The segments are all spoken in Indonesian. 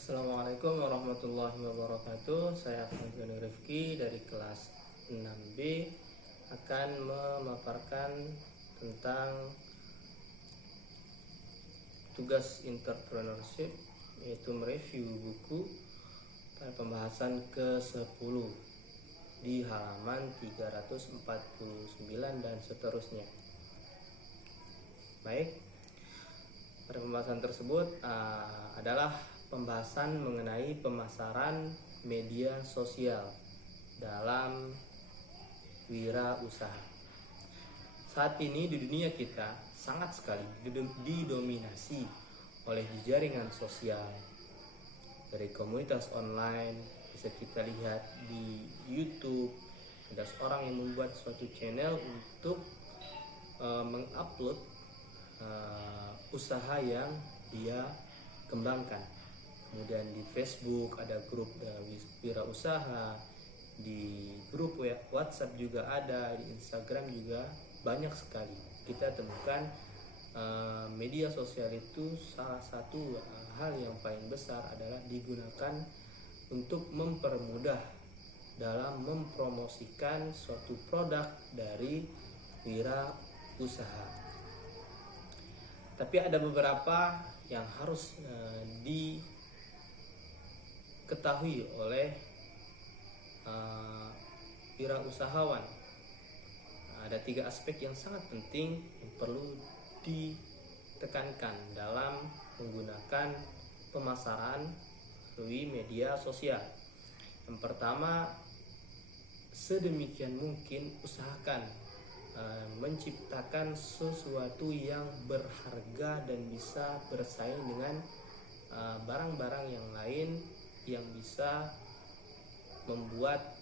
Assalamualaikum warahmatullahi wabarakatuh. Saya Fazali Rifki dari kelas 6B akan memaparkan tentang tugas entrepreneurship, yaitu mereview buku pada pembahasan ke-10 di halaman 349 dan seterusnya. Baik, pada pembahasan tersebut adalah pembahasan mengenai pemasaran media sosial dalam wirausaha. Saat ini di dunia kita sangat sekali didominasi oleh jaringan sosial. Dari komunitas online bisa kita lihat di YouTube, ada seorang yang membuat suatu channel untuk mengupload usaha yang dia kembangkan. Kemudian di Facebook ada grup wirausaha, di grup WhatsApp juga ada, di Instagram juga banyak sekali. Kita temukan media sosial itu salah satu hal yang paling besar adalah digunakan untuk mempermudah dalam mempromosikan suatu produk dari wirausaha. Tapi ada beberapa yang harus diketahui oleh wirausahawan. Ada 3 aspek yang sangat penting yang perlu ditekankan dalam menggunakan pemasaran melalui media sosial. Yang pertama, sedemikian mungkin usahakan menciptakan sesuatu yang berharga dan bisa bersaing dengan barang-barang yang lain yang bisa membuat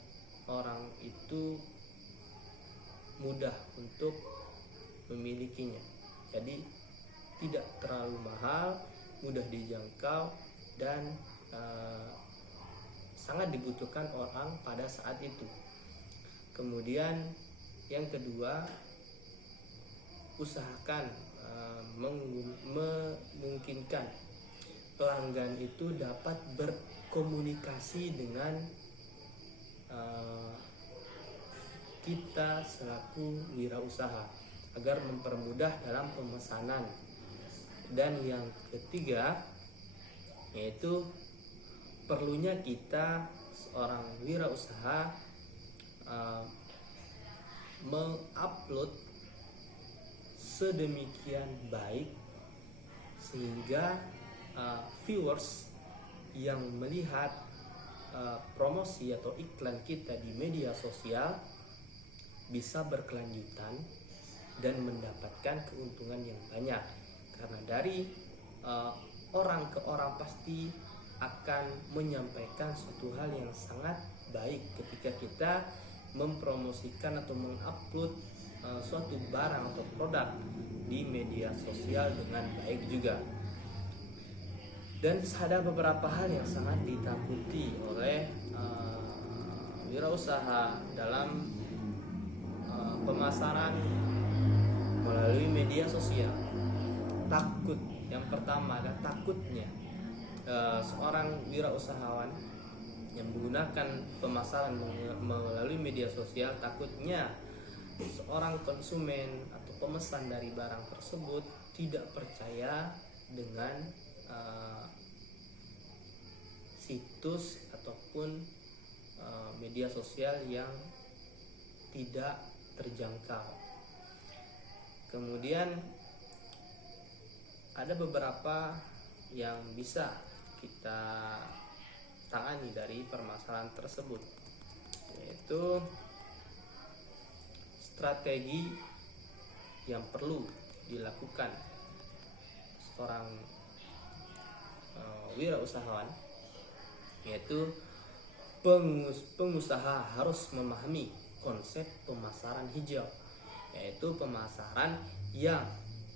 orang itu mudah untuk memilikinya. Jadi tidak terlalu mahal, mudah dijangkau, dan sangat dibutuhkan orang pada saat itu. Kemudian yang kedua, usahakan memungkinkan pelanggan itu dapat berkomunikasi dengan kita selaku wirausaha agar mempermudah dalam pemesanan. Dan yang ketiga, yaitu perlunya kita seorang wirausaha mengupload sedemikian baik sehingga viewers yang melihat promosi atau iklan kita di media sosial bisa berkelanjutan dan mendapatkan keuntungan yang banyak, karena dari orang ke orang pasti akan menyampaikan suatu hal yang sangat baik ketika kita mempromosikan atau mengupload suatu barang atau produk di media sosial dengan baik juga. Dan ada beberapa hal yang sangat ditakuti oleh wirausaha dalam pemasaran melalui media sosial. Takut yang pertama adalah takutnya seorang wirausahawan yang menggunakan pemasaran melalui media sosial, takutnya seorang konsumen atau pemesan dari barang tersebut tidak percaya dengan situs ataupun media sosial yang tidak terjangkau. Kemudian ada beberapa yang bisa kita tangani dari permasalahan tersebut, yaitu strategi yang perlu dilakukan seorang wirausahawan, yaitu pengusaha harus memahami konsep pemasaran hijau, yaitu pemasaran yang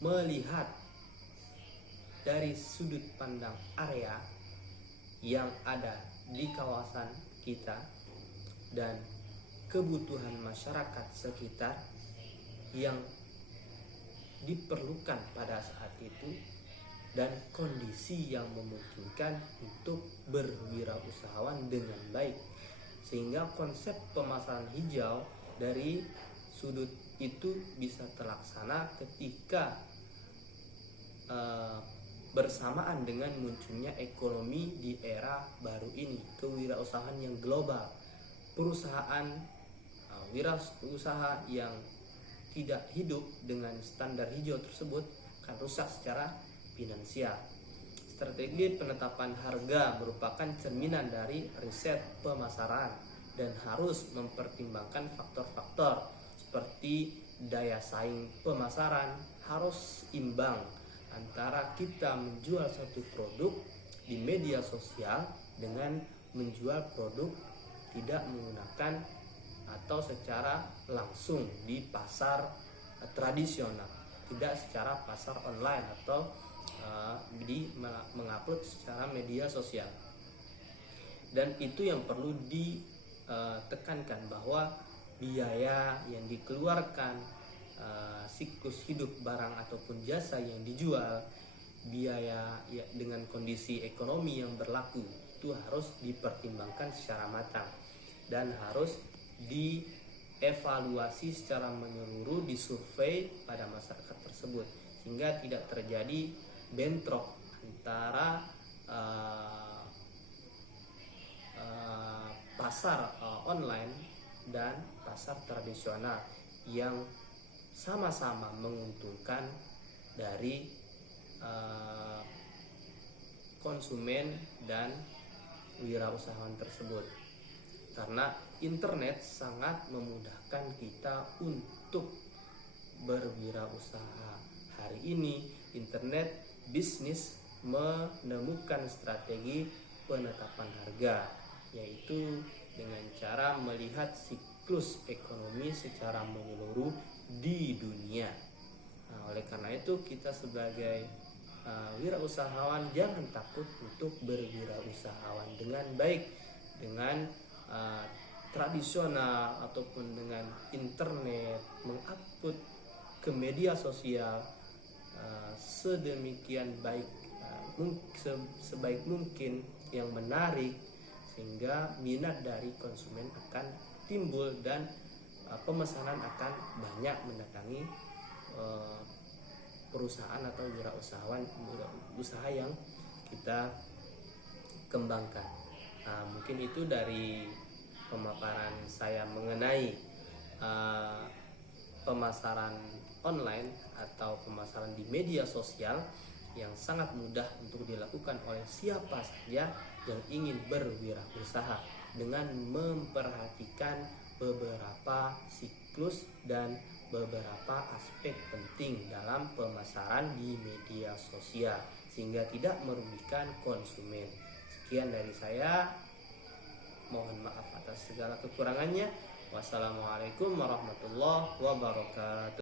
melihat dari sudut pandang area yang ada di kawasan kita dan kebutuhan masyarakat sekitar yang diperlukan pada saat itu, dan kondisi yang memungkinkan untuk berwirausahawan dengan baik. Sehingga konsep pemasaran hijau dari sudut itu bisa terlaksana ketika bersamaan dengan munculnya ekonomi di era baru ini, kewirausahaan yang global. Perusahaan wirausaha yang tidak hidup dengan standar hijau tersebut akan rusak secara finansial. Strategi penetapan harga merupakan cerminan dari riset pemasaran dan harus mempertimbangkan faktor-faktor seperti daya saing pemasaran. Harus imbang antara kita menjual satu produk di media sosial dengan menjual produk tidak menggunakan atau secara langsung di pasar tradisional, tidak secara pasar online atau mengupload secara media sosial. Dan itu yang perlu ditekankan, bahwa biaya yang dikeluarkan, siklus hidup barang ataupun jasa yang dijual, biaya dengan kondisi ekonomi yang berlaku itu harus dipertimbangkan secara matang dan harus dievaluasi secara menyeluruh, disurvei pada masyarakat tersebut, sehingga tidak terjadi bentrok antara pasar online dan pasar tradisional yang sama-sama menguntungkan dari konsumen dan wirausahawan tersebut. Karena internet sangat memudahkan kita untuk berwirausaha. Hari ini internet bisnis menemukan strategi penetapan harga, yaitu dengan cara melihat siklus ekonomi secara menyeluruh di dunia. Oleh karena itu kita sebagai wirausahawan jangan takut untuk berwirausahawan dengan baik, dengan tradisional ataupun dengan internet, mengupload ke media sosial sedemikian baik, sebaik mungkin, yang menarik, sehingga minat dari konsumen akan timbul dan pemesanan akan banyak mendatangi perusahaan atau usaha yang kita kembangkan. Mungkin itu dari pemaparan saya mengenai pemasaran online atau pemasaran di media sosial yang sangat mudah untuk dilakukan oleh siapa saja yang ingin berwirausaha dengan memperhatikan beberapa siklus dan beberapa aspek penting dalam pemasaran di media sosial sehingga tidak merugikan konsumen. Sekian dari saya. Mohon maaf atas segala kekurangannya. Wassalamualaikum warahmatullahi wabarakatuh.